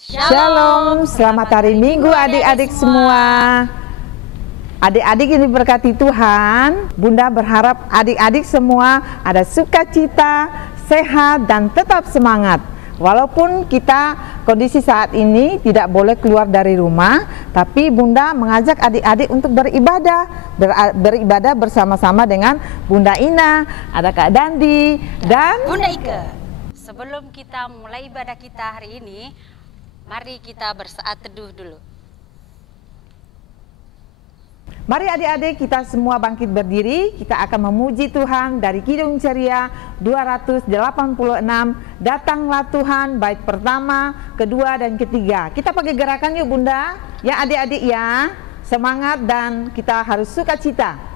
Shalom, selamat hari Minggu adik-adik semua. Adik-adik ini berkati Tuhan. Bunda berharap adik-adik semua ada sukacita, sehat, dan tetap semangat. Walaupun kita kondisi saat ini tidak boleh keluar dari rumah, tapi Bunda mengajak adik-adik untuk beribadah bersama-sama dengan Bunda Ina, ada Kak Dandi, dan Bunda Ike. Sebelum kita mulai ibadah kita hari ini, mari kita bersaat teduh dulu. Mari adik-adik kita semua bangkit berdiri. Kita akan memuji Tuhan dari Kidung Ceria 286, Datanglah Tuhan, bait pertama, kedua, dan ketiga. Kita pakai gerakan yuk Bunda. Ya adik-adik ya, semangat dan kita harus sukacita.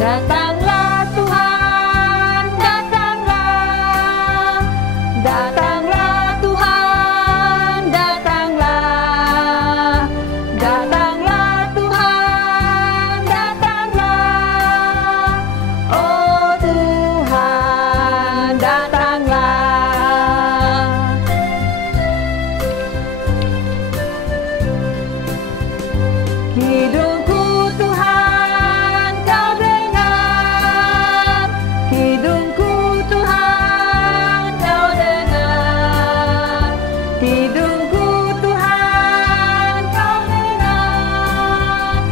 Datanglah Tuhan, datanglah, datanglah Tuhan, datanglah, datanglah Tuhan, datanglah, oh Tuhan, datanglah. Hidupku Tuhan, Kau dengar, hidupku Tuhan, Kau dengar, hidupku Tuhan, Kau dengar,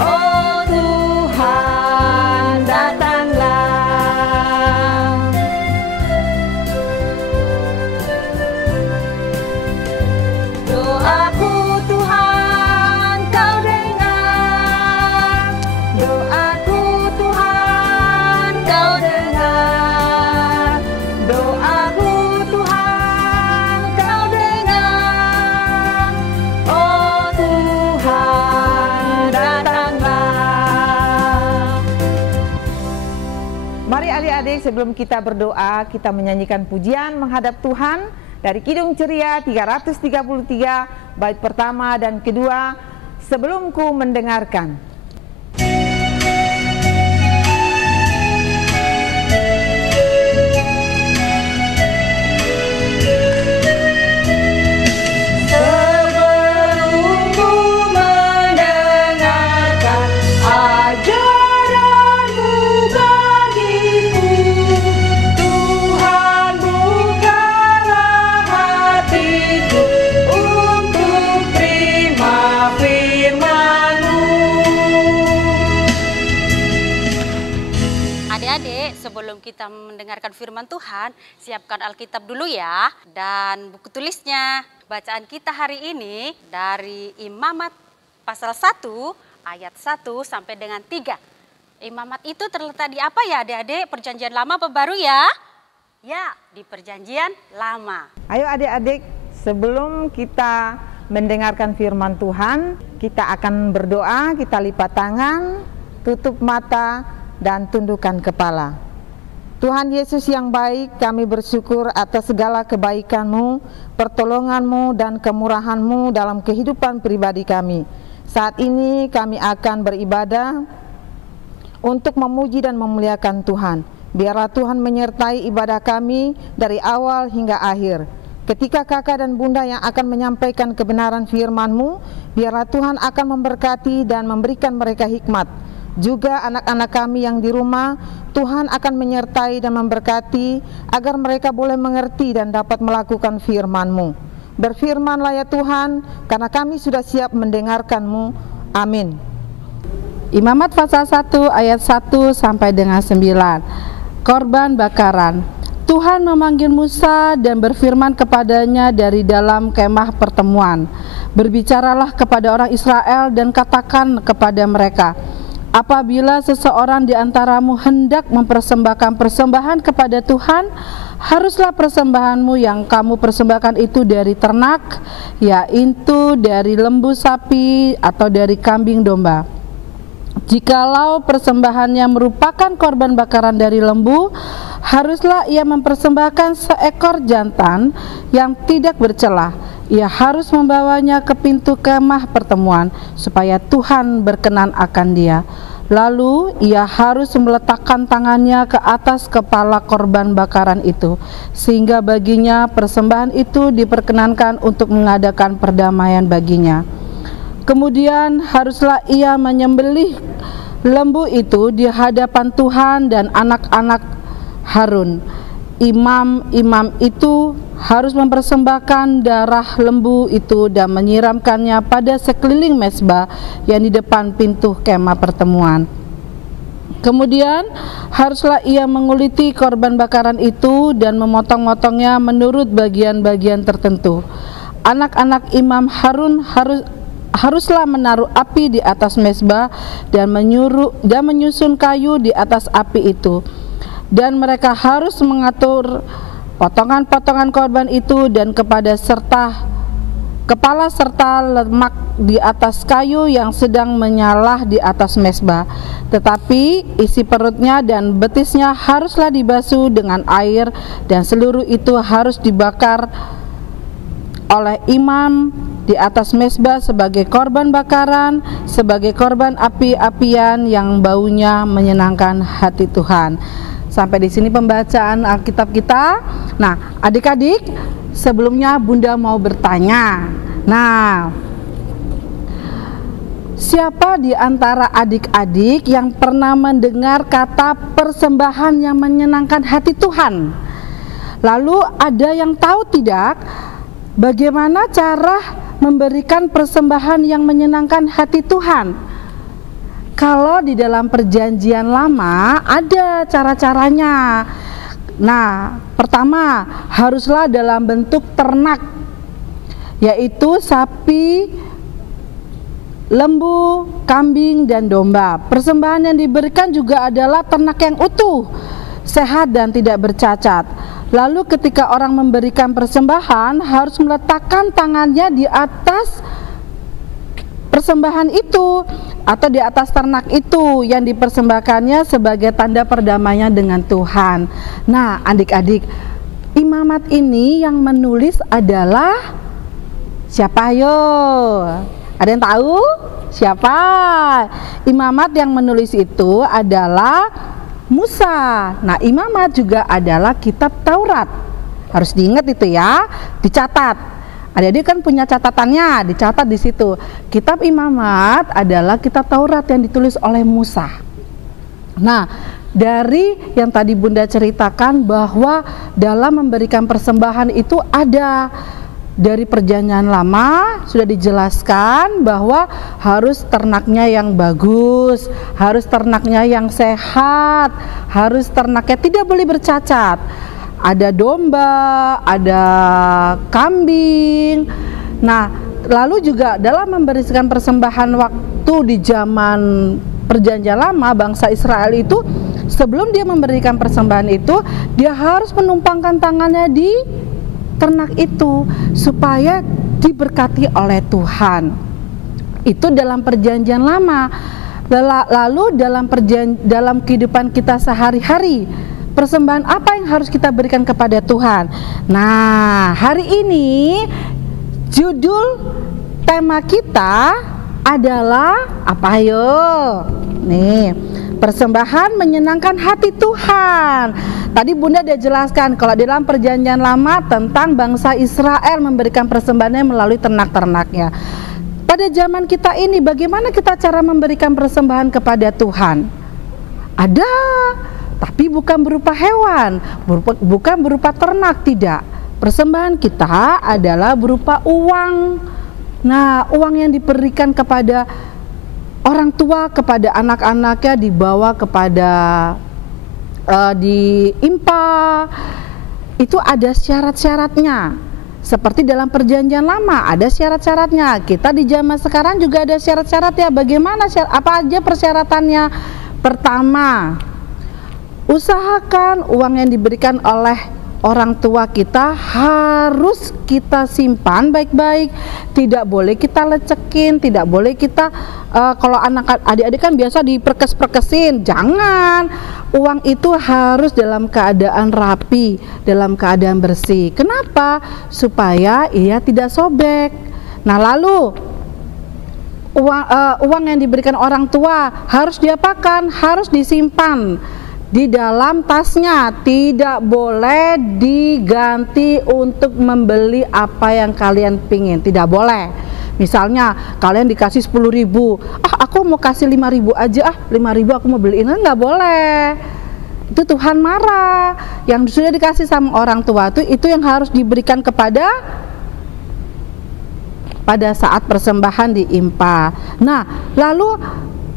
oh Tuhan, datanglah. Doaku Tuhan, Kau dengar, doaku Tuhan, Kau dengar, doaku Tuhan, Kau dengar, oh Tuhan, datanglah. Mari adik-adik sebelum kita berdoa, kita menyanyikan pujian menghadap Tuhan dari Kidung Ceria 333, bait pertama dan kedua, Sebelum Ku Mendengarkan. Sebelum ku mendengarkan ajaran-Mu bagiku, Tuhan bukalah hatiku untuk terima firman-Mu. Adik-adik, sebelum kita mendengarkan firman Tuhan, siapkan Alkitab dulu ya, dan buku tulisnya. Bacaan kita hari ini dari Imamat pasal 1 ayat 1 sampai dengan 3. Imamat itu terletak di apa ya adik-adik? Perjanjian lama apa baru ya? Ya, di perjanjian lama. Ayo adik-adik, sebelum kita mendengarkan firman Tuhan, kita akan berdoa, kita lipat tangan, tutup mata, dan tundukkan kepala. Tuhan Yesus yang baik, kami bersyukur atas segala kebaikan-Mu, pertolongan-Mu, dan kemurahan-Mu dalam kehidupan pribadi kami. Saat ini kami akan beribadah untuk memuji dan memuliakan Tuhan. Biarlah Tuhan menyertai ibadah kami dari awal hingga akhir. Ketika kakak dan bunda yang akan menyampaikan kebenaran firman-Mu, biarlah Tuhan akan memberkati dan memberikan mereka hikmat. Juga anak-anak kami yang di rumah, Tuhan akan menyertai dan memberkati agar mereka boleh mengerti dan dapat melakukan firman-Mu. Berfirmanlah ya Tuhan, karena kami sudah siap mendengarkan-Mu. Amin. Imamat pasal 1 ayat 1 sampai dengan 9. Korban bakaran. Tuhan memanggil Musa dan berfirman kepadanya dari dalam kemah pertemuan. Berbicaralah kepada orang Israel dan katakan kepada mereka, apabila seseorang di antaramu hendak mempersembahkan persembahan kepada Tuhan, haruslah persembahanmu yang kamu persembahkan itu dari ternak, yaitu dari lembu sapi atau dari kambing domba. Jikalau persembahannya merupakan korban bakaran dari lembu, haruslah ia mempersembahkan seekor jantan yang tidak bercelah, ia harus membawanya ke pintu kemah pertemuan supaya Tuhan berkenan akan dia. Lalu ia harus meletakkan tangannya ke atas kepala korban bakaran itu, sehingga baginya persembahan itu diperkenankan untuk mengadakan perdamaian baginya. Kemudian haruslah ia menyembelih lembu itu di hadapan Tuhan dan anak-anak Harun. Imam-imam itu harus mempersembahkan darah lembu itu dan menyiramkannya pada sekeliling mezbah yang di depan pintu kemah pertemuan. Kemudian haruslah ia menguliti korban bakaran itu dan memotong-motongnya menurut bagian-bagian tertentu. Anak-anak imam Harun haruslah menaruh api di atas mezbah dan menyusun kayu di atas api itu. Dan mereka harus mengatur potongan-potongan korban itu dan kepala serta lemak di atas kayu yang sedang menyala di atas mezbah. Tetapi isi perutnya dan betisnya haruslah dibasuh dengan air, dan seluruh itu harus dibakar oleh imam di atas mezbah sebagai korban bakaran, sebagai korban api-apian yang baunya menyenangkan hati Tuhan. Sampai di sini pembacaan Alkitab kita. Nah, adik-adik, sebelumnya Bunda mau bertanya. Nah, siapa di antara adik-adik yang pernah mendengar kata persembahan yang menyenangkan hati Tuhan? Lalu ada yang tahu tidak bagaimana cara memberikan persembahan yang menyenangkan hati Tuhan? Kalau di dalam perjanjian lama ada cara-caranya. Nah, pertama haruslah dalam bentuk ternak, yaitu sapi, lembu, kambing, dan domba. Persembahan yang diberikan juga adalah ternak yang utuh, sehat dan tidak bercacat. Lalu ketika orang memberikan persembahan harus meletakkan tangannya di atas persembahan itu atau di atas ternak itu yang dipersembahkannya sebagai tanda perdamaian dengan Tuhan. Nah, adik-adik, imamat ini yang menulis adalah siapa? Ayo, ada yang tahu siapa? Imamat yang menulis itu adalah Musa. Nah, imamat juga adalah kitab Taurat. Harus diingat itu ya, dicatat. Adik-adik kan punya catatannya, dicatat di situ. Kitab Imamat adalah kitab Taurat yang ditulis oleh Musa. Nah, dari yang tadi Bunda ceritakan bahwa dalam memberikan persembahan itu ada dari perjanjian lama sudah dijelaskan bahwa harus ternaknya yang bagus, harus ternaknya yang sehat, harus ternaknya tidak boleh bercacat. Ada domba, ada kambing. Nah, lalu juga dalam memberikan persembahan waktu di zaman perjanjian lama, bangsa Israel itu sebelum dia memberikan persembahan itu, dia harus menumpangkan tangannya di ternak itu supaya diberkati oleh Tuhan. Itu dalam perjanjian lama. Lalu dalam kehidupan kita sehari-hari, persembahan apa yang harus kita berikan kepada Tuhan? Nah, hari ini judul tema kita adalah apa yo? Nih, persembahan menyenangkan hati Tuhan. Tadi Bunda udah jelaskan kalau di dalam perjanjian lama tentang bangsa Israel memberikan persembahannya melalui ternak-ternaknya. Pada zaman kita ini bagaimana kita cara memberikan persembahan kepada Tuhan? Ada, tapi bukan berupa hewan, bukan berupa ternak, tidak. Persembahan kita adalah berupa uang. Nah, uang yang diberikan kepada orang tua, kepada anak-anaknya dibawa kepada diimpa. Itu ada syarat-syaratnya. Seperti dalam perjanjian lama ada syarat-syaratnya. Kita di zaman sekarang juga ada syarat-syaratnya. Bagaimana apa aja persyaratannya? Pertama, usahakan uang yang diberikan oleh orang tua kita harus kita simpan baik-baik, tidak boleh kita lecekin, tidak boleh kita kalau adik-adik kan biasa diperkes-perkesin, jangan. Uang itu harus dalam keadaan rapi, dalam keadaan bersih. Kenapa? Supaya ia tidak sobek. Nah, lalu uang yang diberikan orang tua harus diapakan? Harus disimpan di dalam tasnya, tidak boleh diganti untuk membeli apa yang kalian pingin, tidak boleh. Misalnya kalian dikasih 10.000, aku mau kasih 5.000 aja, 5.000 aku mau beliin, nggak boleh. Itu Tuhan marah. Yang sudah dikasih sama orang tua itu yang harus diberikan pada saat persembahan di IMPA. Nah, lalu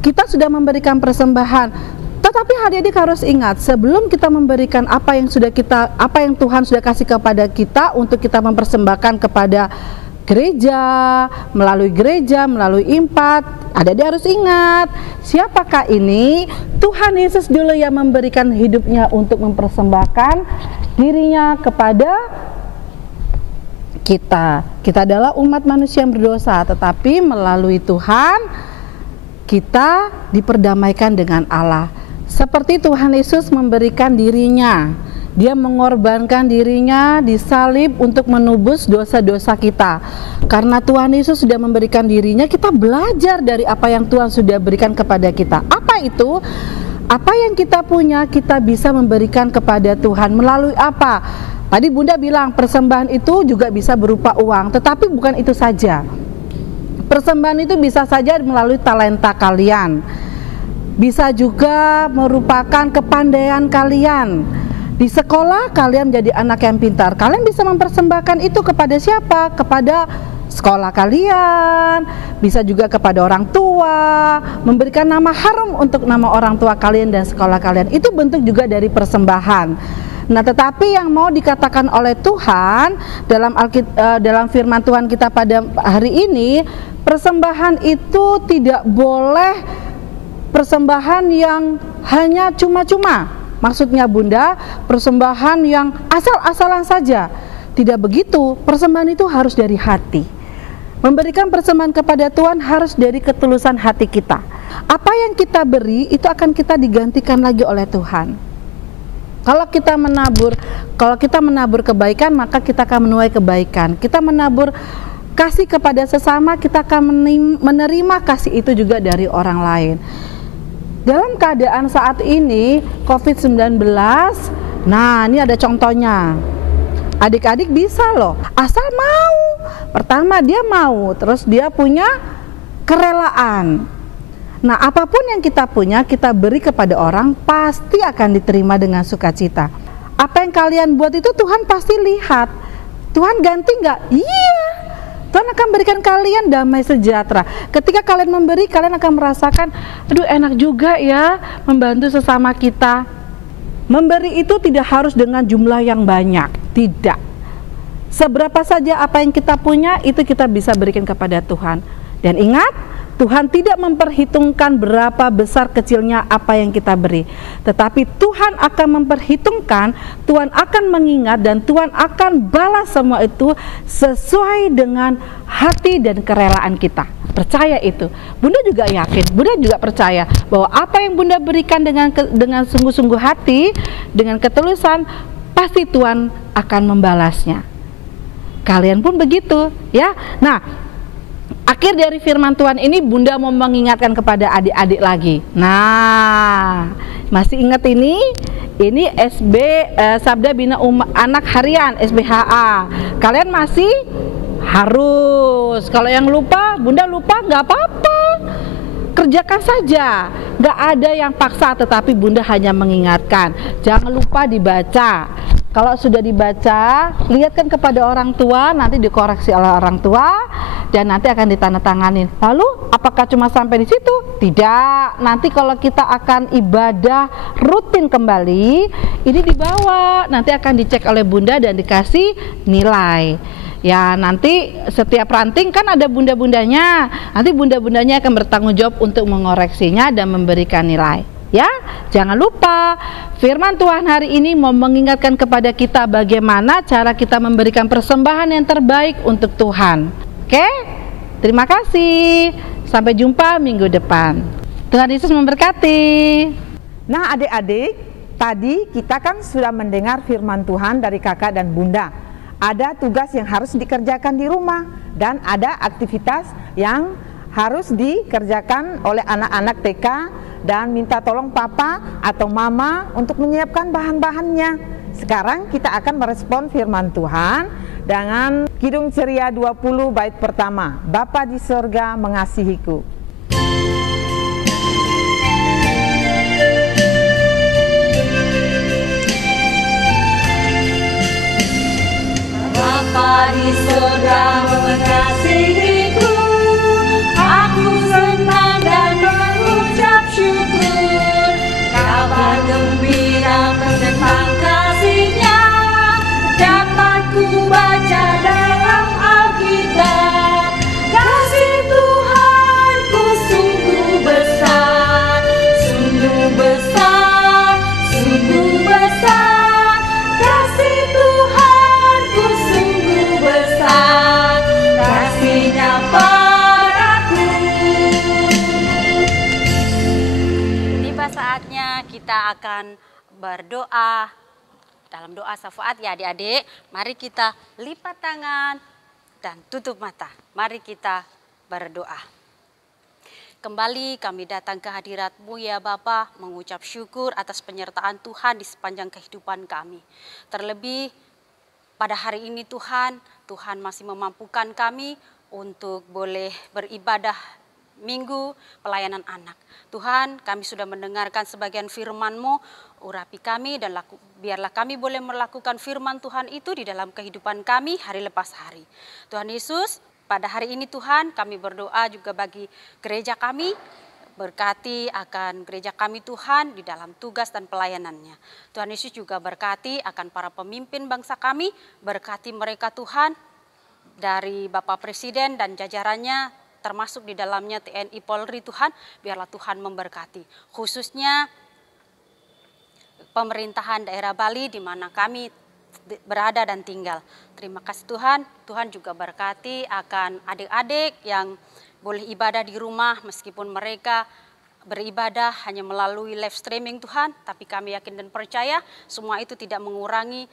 kita sudah memberikan persembahan. Tetapi adik-adik harus ingat, sebelum kita memberikan apa yang Tuhan sudah kasih kepada kita untuk kita mempersembahkan kepada gereja, melalui IMPA, adik-adik harus ingat, siapakah ini? Tuhan Yesus dulu yang memberikan hidupnya untuk mempersembahkan dirinya kepada kita. Kita adalah umat manusia yang berdosa, tetapi melalui Tuhan kita diperdamaikan dengan Allah. Seperti Tuhan Yesus memberikan dirinya, Dia mengorbankan dirinya disalib untuk menebus dosa-dosa kita. Karena Tuhan Yesus sudah memberikan dirinya, kita belajar dari apa yang Tuhan sudah berikan kepada kita. Apa itu? Apa yang kita punya kita bisa memberikan kepada Tuhan melalui apa? Tadi Bunda bilang persembahan itu juga bisa berupa uang, tetapi bukan itu saja. Persembahan itu bisa saja melalui talenta kalian, bisa juga merupakan kepandaian kalian. Di sekolah kalian menjadi anak yang pintar, kalian bisa mempersembahkan itu kepada siapa? Kepada sekolah kalian, bisa juga kepada orang tua, memberikan nama harum untuk nama orang tua kalian dan sekolah kalian. Itu bentuk juga dari persembahan. Nah, tetapi yang mau dikatakan oleh Tuhan dalam firman Tuhan kita pada hari ini, persembahan itu tidak boleh persembahan yang hanya cuma-cuma. Maksudnya Bunda, persembahan yang asal-asalan saja. Tidak begitu, persembahan itu harus dari hati. Memberikan persembahan kepada Tuhan harus dari ketulusan hati kita. Apa yang kita beri itu akan kita digantikan lagi oleh Tuhan. Kalau kita menabur kebaikan, maka kita akan menuai kebaikan. Kita menabur kasih kepada sesama, kita akan menerima kasih itu juga dari orang lain. Dalam keadaan saat ini COVID-19, nah ini ada contohnya. Adik-adik bisa loh, asal mau. Pertama dia mau, terus dia punya kerelaan. Nah, apapun yang kita punya, kita beri kepada orang, pasti akan diterima dengan sukacita. Apa yang kalian buat itu Tuhan pasti lihat. Tuhan ganti nggak? Iya. Tuhan akan berikan kalian damai sejahtera. Ketika kalian memberi, kalian akan merasakan, aduh enak juga ya membantu sesama kita. Memberi itu tidak harus dengan jumlah yang banyak, tidak. Seberapa saja apa yang kita punya, itu kita bisa berikan kepada Tuhan. Dan ingat, Tuhan tidak memperhitungkan berapa besar kecilnya apa yang kita beri, tetapi Tuhan akan memperhitungkan, Tuhan akan mengingat, dan Tuhan akan balas semua itu sesuai dengan hati dan kerelaan kita. Percaya itu. Bunda juga yakin, Bunda juga percaya bahwa apa yang Bunda berikan dengan sungguh-sungguh hati, dengan ketulusan, pasti Tuhan akan membalasnya. Kalian pun begitu, ya. Nah, akhir dari firman Tuhan ini Bunda mau mengingatkan kepada adik-adik lagi. Nah, masih ingat ini? Ini Sabda Bina Anak Harian SBHA. Kalian masih harus. Kalau yang lupa, Bunda lupa, nggak apa-apa. Kerjakan saja. Nggak ada yang paksa, tetapi Bunda hanya mengingatkan. Jangan lupa dibaca. Kalau sudah dibaca, lihatkan kepada orang tua, nanti dikoreksi oleh orang tua, dan nanti akan ditandatanganin. Lalu, apakah cuma sampai di situ? Tidak. Nanti kalau kita akan ibadah rutin kembali, ini dibawa, nanti akan dicek oleh Bunda dan dikasih nilai. Ya, nanti setiap ranting kan ada bunda-bundanya. Nanti bunda-bundanya akan bertanggung jawab untuk mengoreksinya dan memberikan nilai. Ya, jangan lupa firman Tuhan hari ini mau mengingatkan kepada kita bagaimana cara kita memberikan persembahan yang terbaik untuk Tuhan. Oke? Terima kasih. Sampai jumpa minggu depan. Tuhan Yesus memberkati. Nah, adik-adik, tadi kita kan sudah mendengar firman Tuhan dari kakak dan bunda. Ada tugas yang harus dikerjakan di rumah dan ada aktivitas yang harus dikerjakan oleh anak-anak TK, dan minta tolong papa atau mama untuk menyiapkan bahan-bahannya. Sekarang kita akan merespon firman Tuhan dengan Kidung Ceria 20 bait pertama. Bapa di sorga mengasihiku. Bapa di sorga mengasihiku, aku senang dan mengucap syukur. Kabar gembira tentang kasih-Nya dapat ku baca dalam Alkitab. Kasih Tuhanku sungguh besar, sungguh besar, sungguh besar. Kasih Tuhanku sungguh besar, kasih-Nya padaku. Tiba saatnya kita akan berdoa. Dalam doa syafaat ya adik-adik, mari kita lipat tangan dan tutup mata. Mari kita berdoa. Kembali kami datang ke hadirat-Mu ya Bapa, mengucap syukur atas penyertaan Tuhan di sepanjang kehidupan kami. Terlebih pada hari ini Tuhan masih memampukan kami untuk boleh beribadah Minggu pelayanan anak. Tuhan, kami sudah mendengarkan sebagian firman-Mu, urapi kami dan biarlah kami boleh melakukan firman Tuhan itu di dalam kehidupan kami hari lepas hari. Tuhan Yesus, pada hari ini Tuhan kami berdoa juga bagi gereja kami, berkati akan gereja kami Tuhan di dalam tugas dan pelayanannya. Tuhan Yesus juga berkati akan para pemimpin bangsa kami, berkati mereka Tuhan dari Bapak Presiden dan jajarannya, termasuk di dalamnya TNI Polri Tuhan, biarlah Tuhan memberkati. Khususnya pemerintahan daerah Bali di mana kami berada dan tinggal. Terima kasih Tuhan, Tuhan juga berkati akan adik-adik yang boleh ibadah di rumah meskipun mereka beribadah hanya melalui live streaming Tuhan, tapi kami yakin dan percaya semua itu tidak mengurangi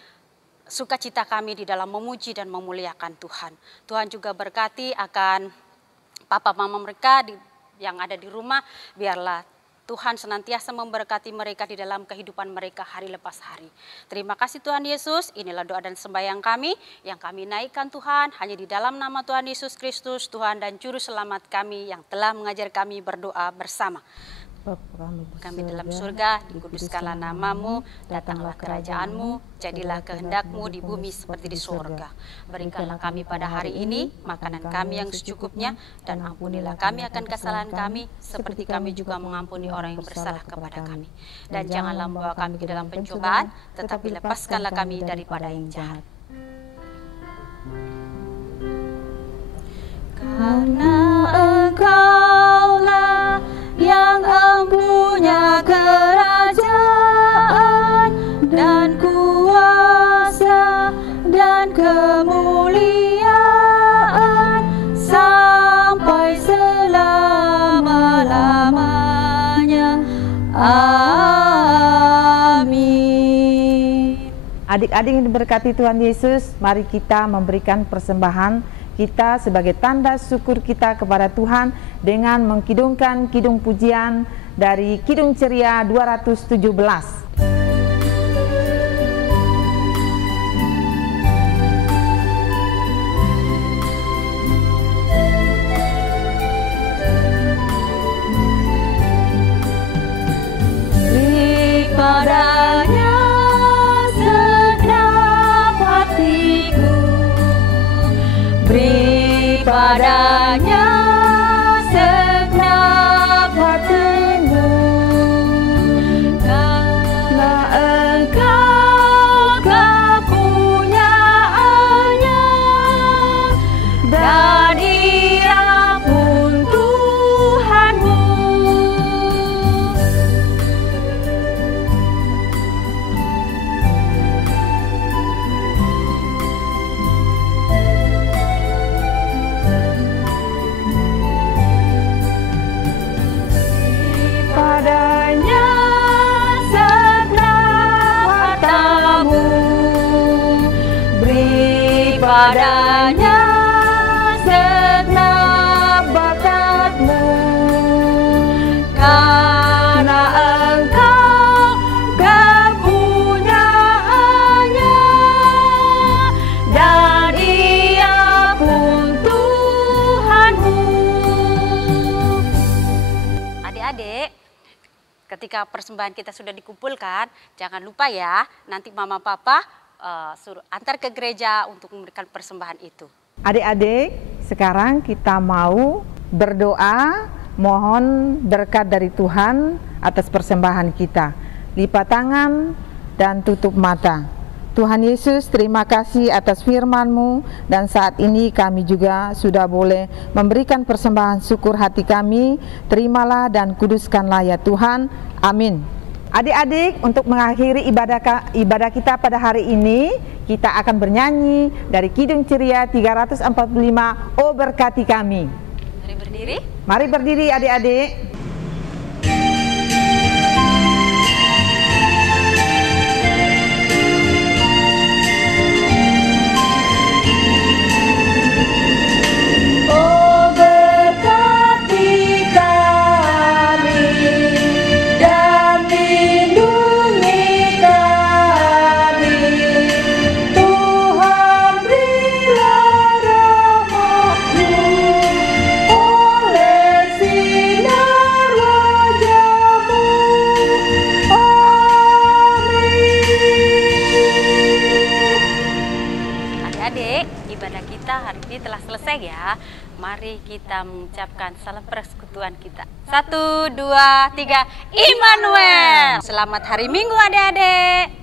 sukacita kami di dalam memuji dan memuliakan Tuhan. Tuhan juga berkati akan papa mama mereka yang ada di rumah, biarlah Tuhan senantiasa memberkati mereka di dalam kehidupan mereka hari lepas hari. Terima kasih Tuhan Yesus, inilah doa dan sembahyang kami yang kami naikkan Tuhan hanya di dalam nama Tuhan Yesus Kristus, Tuhan dan Juru Selamat kami yang telah mengajar kami berdoa bersama. Kami dalam surga, dikuduskanlah nama-Mu, datanglah kerajaan-Mu, jadilah kehendak-Mu di bumi seperti di surga. Berikanlah kami pada hari ini makanan kami yang secukupnya, dan ampunilah kami akan kesalahan kami, seperti kami juga mengampuni orang yang bersalah kepada kami. Dan janganlah membawa kami ke dalam pencobaan, tetapi lepaskanlah kami daripada yang jahat. Karena Engkaulah yang empunya kerajaan dan kuasa dan kemuliaan sampai selama-lamanya. Amin. Adik-adik yang diberkati Tuhan Yesus, mari kita memberikan persembahan kita sebagai tanda syukur kita kepada Tuhan dengan mengkidungkan kidung pujian dari Kidung Ceria 217. Padanya segenap hatiku, beri padanya segenap hatimu, karena Engkau kepunyaannya dan Ia pun Tuhanmu. padanya segenap bakatmu, karena Engkau kepunyaannya, dan Ia pun Tuhanmu. Adik-adik, ketika persembahan kita sudah dikumpulkan, jangan lupa ya, nanti mama papa suruh antar ke gereja untuk memberikan persembahan itu. Adik-adik, sekarang kita mau berdoa, mohon berkat dari Tuhan atas persembahan kita. Lipat tangan dan tutup mata. Tuhan Yesus, terima kasih atas firman-Mu, dan saat ini kami juga sudah boleh memberikan persembahan syukur hati kami. Terimalah dan kuduskanlah ya Tuhan. Amin. Adik-adik, untuk mengakhiri ibadah kita pada hari ini, kita akan bernyanyi dari Kidung Ceria 345, "Oh berkati kami". Mari berdiri. Mari berdiri adik-adik. Ibadah kita hari ini telah selesai ya. Mari kita mengucapkan salam persekutuan kita. 1, 2, 3, Immanuel. Selamat hari Minggu adik-adik.